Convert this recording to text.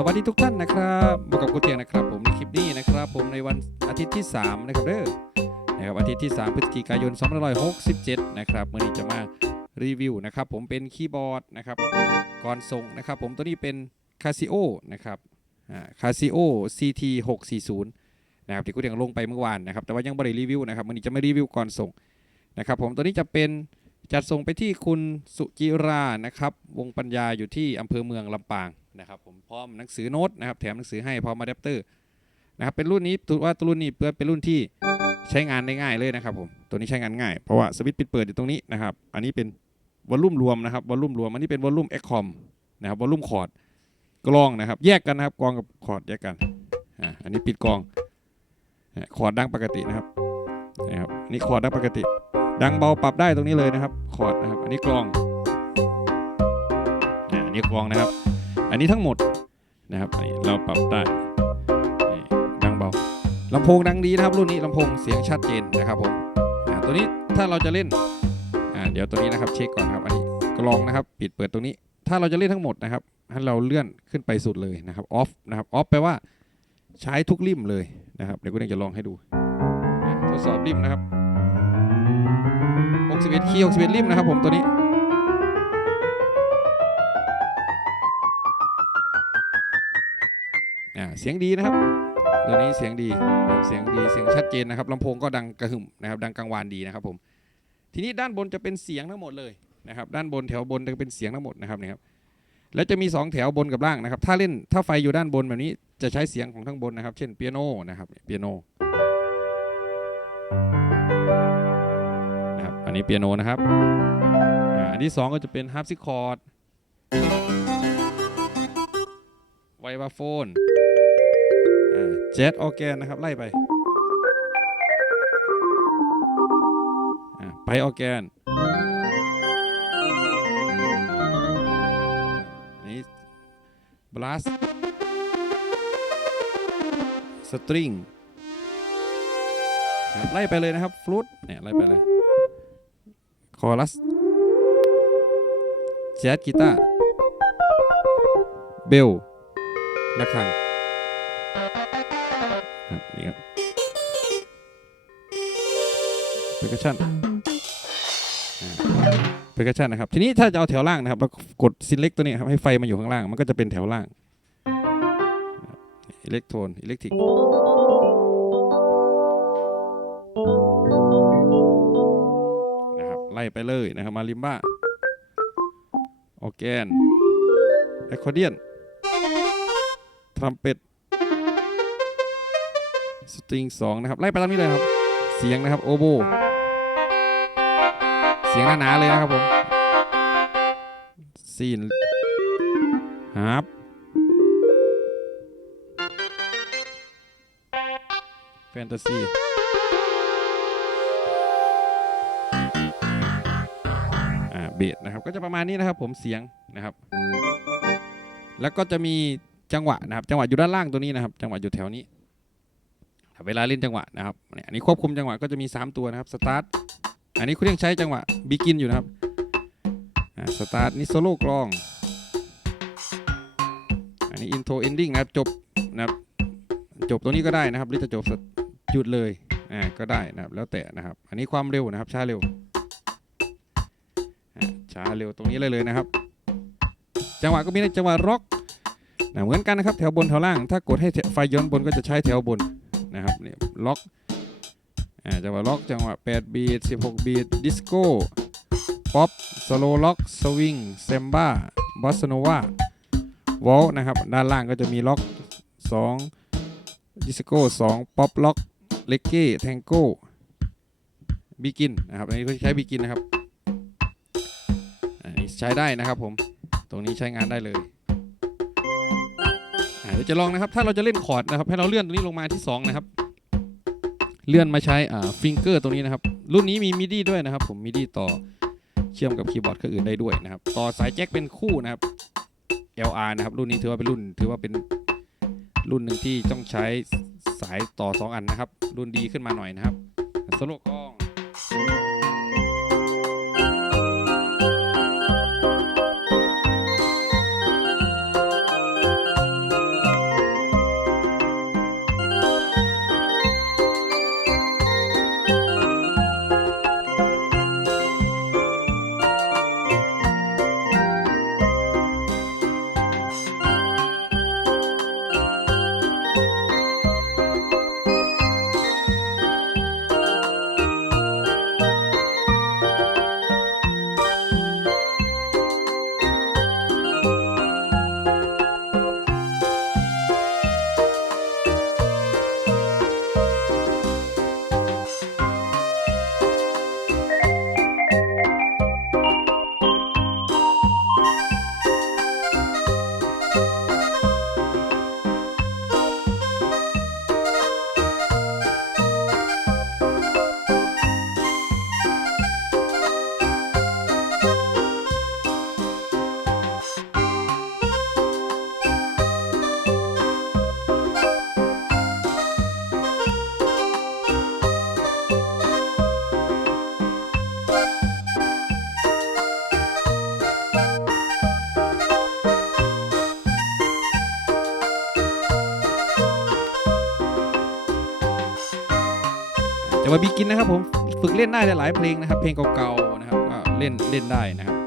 สวัสดีทุกท่านนะครับมากับกูเตียงนะครับ ผมในคลิปนี้นะครับ ผมในวันอาทิตย์ที่ 3 นะครับเด้อนะครับอาทิตย์ที่ 3 พฤศจิกายน2567 นะครับเมื่อนี้จะมารีวิวนะครับ ผมเป็นคีย์บอร์ดนะครับก่อนส่งนะครับ ผมตัวนี้เป็น Casio นะครับอ่า Casio CT 640นะครับที่กูเตียงลงไปเมื่อวานนะครับแต่ว่ายังไม่ได้รีวิวนะครับเมื่อนี้จะไม่รีวิวก่อนส่งนะครับ ผมตัวนี้จะเป็น จัดส่งไปที่คุณสุจิรานะครับ วงปัญญาอยู่ที่อำเภอเมืองลำปางนะครับผมพร้อมหนังสือโน้ตนะครับแถมหนังสือให้พร้อมอะแดปเตอร์นะครับเป็นรุ่นนี้ถือว่าตัวรุ่นนี้เพื่อเป็นรุ่นที่ใช้งานได้ง่ายเลยนะครับผมตัวนี้ใช้งานง่ายเพราะว่าสวิตช์ปิดเปิดอยู่ตรงนี้นะครับ อันนี้เป็นวอลลุ่มรวมนะครับวอลลุ่มรวมอันนี้เป็นวอลลุ่มเอ็กคอมนะครับวอลลุ่มคอร์ดกลองนะครับ แยกกันนะครับกลองกับคอร์ดแยกกันอ่าอันนี้ปิดกลองคอร์ดดังปกตินะครับนะครับอันนี้คอร์ดดังปกติ ดังเบาปรับได้ตรงนี้เลยนะครับ คอร์ดนะครับ อันนี้กลองอ่าอันนี้กลองนะครับ อันนี้ทั้งหมดนะครับเราปรับได้ดังเบาลำโพงดังดีนะครับ รุ่นนี้ลำโพงเสียงชัดเจนนะครับผมอ่าตัวนี้ถ้าเราจะเล่นเดี๋ยวตัวนี้นะครับเช็คก่อนครับ อันนี้กลองนะครับ ปิดเปิดตรงนี้ ถ้าเราจะเล่นทั้งหมดนะครับให้เราเลื่อนขึ้นไปสุดเลยนะครับออฟนะครับออฟแปลว่าใช้ทุกริมเลยนะครับเดี๋ยวกูเองจะลองให้ดู ทดสอบริมนะครับ 61คีย์61ริมนะครับผมตัวนี้อ่าเสียงดีนะครับ ตัวนี้เสียงดี เสียงดีเสียงชัดเจนนะครับลำโพงก็ดังกระหึ่มนะครับดังกังวานดีนะครับผมทีนี้ด้านบนจะเป็นเสียงทั้งหมดเลยนะครับด้านบนแถวบนจะเป็นเสียงทั้งหมดนะครับนี่ครับแล้วจะมี 2 แถวบนกับล่างนะครับ ถ้าเล่นถ้าไฟอยู่ด้านบนแบบนี้จะใช้เสียงของทั้งบนนะครับ เช่นเปียโนนะครับเปียโน อันนี้เปียโนนะครับอันที่สองก็จะเป็นฮาร์ปซิคอร์ดไวบาโฟนเจ็ตออแกนนะครับไล่ไปอะไปออแกนอันนี้บลัสสตริงไล่ไปเลยนะครับฟลุตเนี่ยไล่ไปเลย คอรัสแจ๊สกีตาร์เบลและครังครับนี่ครับเพอร์คัชชั่นเพอร์คัชชั่นนะครับ ทีนี้ถ้าจะเอาแถวล่างนะครับเรากดซินเล็กตัวนี้ครับ ให้ไฟมาอยู่ข้างล่าง มันก็จะเป็นแถวล่างอิเล็กโทนอิเล็กทริก ไล่ไปเลยนะครับมาริมบ้าออแกนแอคคอร์เดียนทรัมเป็ตสตริงสองนะครับไล่ไปตามนี้เลยครับ เสียงนะครับโอโบ เสียงหนาๆเลยนะครับผมซีนฮาร์ปแฟนตาซี เบสนะครับ ก็จะประมาณนี้นะครับ ผมเสียงนะครับ แล้วก็จะมีจังหวะนะครับ จังหวะอยู่ด้านล่างตัวนี้นะครับ จังหวะอยู่แถวนี้เวลาเล่นจังหวะนะครับเนี่ยอันนี้ควบคุมจังหวะก็จะมี 3 ตัวนะครับสตาร์ทอันนี้คุณยังใช้จังหวะบิกินอยู่นะครับสตาร์ทนี่โซโล่กลอง อันนี้อินโทรเอนดิ้งนะครับจบนะครับจบตรงนี้ก็ได้นะครับหรือจะจบหยุดเลยอ่าก็ได้นะครับแล้วแต่นะครับ อันนี้ความเร็วนะครับช้าเร็ว ช้าเร็วตรงนี้เลยเลยนะครับ จังหวะก็มีในจังหวะร็อกนะเหมือนกันนะครับแถวบนแถวล่าง ถ้ากดให้ไฟย้อนบนก็จะใช้แถวบนนะครับเนี่ยล็อกจังหวะล็อกจังหวะ8บีท16บีทดิสโก้ป๊อปสโลล็อกสวิงเซมบ้าบอสโนวาวอลนะครับด้านล่างก็จะมีล็อก2ดิสโก้2ป๊อปล็อกเลกเก้แทงโก้บิกินนะครับอันนี้เขาใช้บิกินนะครับ ใช้ได้นะครับผม ตรงนี้ใช้งานได้เลยเดี๋ยวจะลองนะครับ ถ้าเราจะเล่นคอร์ดนะครับ ให้เราเลื่อนตรงนี้ลงมาที่ 2 นะครับ เลื่อนมาใช้ฟิงเกอร์ตรงนี้นะครับ รุ่นนี้มีมิดีด้วยนะครับ ผมมิดีต่อเชื่อมกับคีย์บอร์ดเครื่องอื่นได้ด้วยนะครับ ต่อสายแจ็คเป็นคู่นะครับ LR นะครับ รุ่นนี้ถือว่าเป็นรุ่น ถือว่าเป็นรุ่นหนึ่งที่ต้องใช้สายต่อ 2 อันนะครับ รุ่นดีขึ้นมาหน่อยนะครับสโลกล้อง แต่ว่าบีกินนะครับผมฝึกเล่นได้หลายเพลงนะครับ เพลงเก่าๆนะครับก็เล่นเล่นได้นะครับ